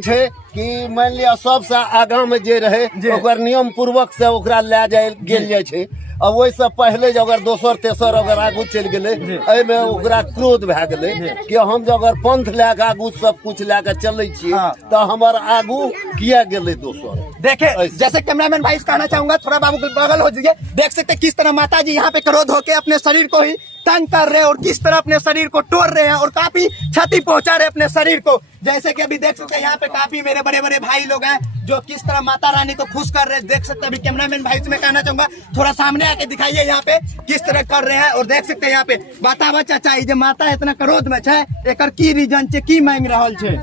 छै कि मान लिया सबसे आगा में जे रहे ओकर नियम पूर्वक से ओकरा ले जाए गेल जाय छै। अब वही से पहले जो अगर दोसर तेसर अगर आगू चल गए में ओकरा क्रोध भए गए कि हम जो अगर पंथ लेके आगू सब कुछ लेके चले छिए तो हमार आगू किया गए दोसर। देखे जैसे कैमरामैन भाई कहना चाहूंगा, थोड़ा बाबू के बगल हो जाइए, देख सकते किस तरह माता जी यहाँ पे क्रोध होके अपने शरीर को ही तंग कर रहे हैं और किस तरह अपने शरीर को तोड़ रहे हैं और काफी क्षति पहुंचा रहे हैं अपने शरीर को। जैसे कि अभी देख सकते हैं यहाँ पे काफी मेरे बड़े बड़े भाई लोग हैं जो किस तरह माता रानी को खुश कर रहे हैं। देख सकते हैं अभी कैमरामैन भाई से मैं कहना चाहूंगा, थोड़ा सामने आके दिखाइए यहाँ पे किस तरह कर रहे हैं। और देख सकते हैं यहाँ पे बतावा चाचा, जे माता इतना क्रोध में है एकर की रीजन छै, की मांग रहल छै?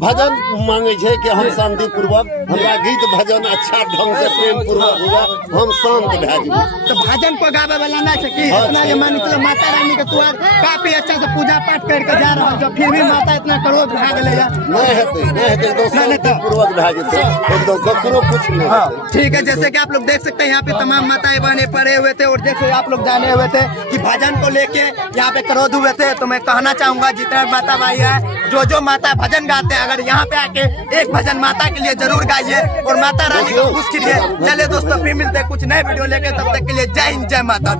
भजन मांगे छे कि हम शांति पूर्वक हमरा गीत भजन अच्छा ढंग से प्रेम पूर्वक हुआ, हम शांत भए जेबे। तो भजन को गावे वाला ना छै कि इतना ये मान के माता रानी के तू काफी अच्छा से पूजा पाठ करके जा रहा है, फिर भी माता इतना क्रोध भए गेले या नहीं हेते एकदम शांति पूर्वक भए जेते, एकदम ककरो कुछ नहीं हेते। ठीक है, जैसे कि आप लोग देख सकते हैं यहाँ पे तमाम माताएं बहने पड़े हुए थे और जैसे आप लोग जाने हुए थे कि भजन को लेके यहाँ पे क्रोध हुए थे। तो मैं कहना चाहूंगा जितना माता भाई है जो माता भजन गाते हैं, अगर यहाँ पे आके एक भजन माता के लिए जरूर गाइए और माता रानी को खुश कीजिए। चलिए दोस्तों, फिर मिलते हैं कुछ नए वीडियो लेके, तब तक के लिए जय हिंद, जय माता।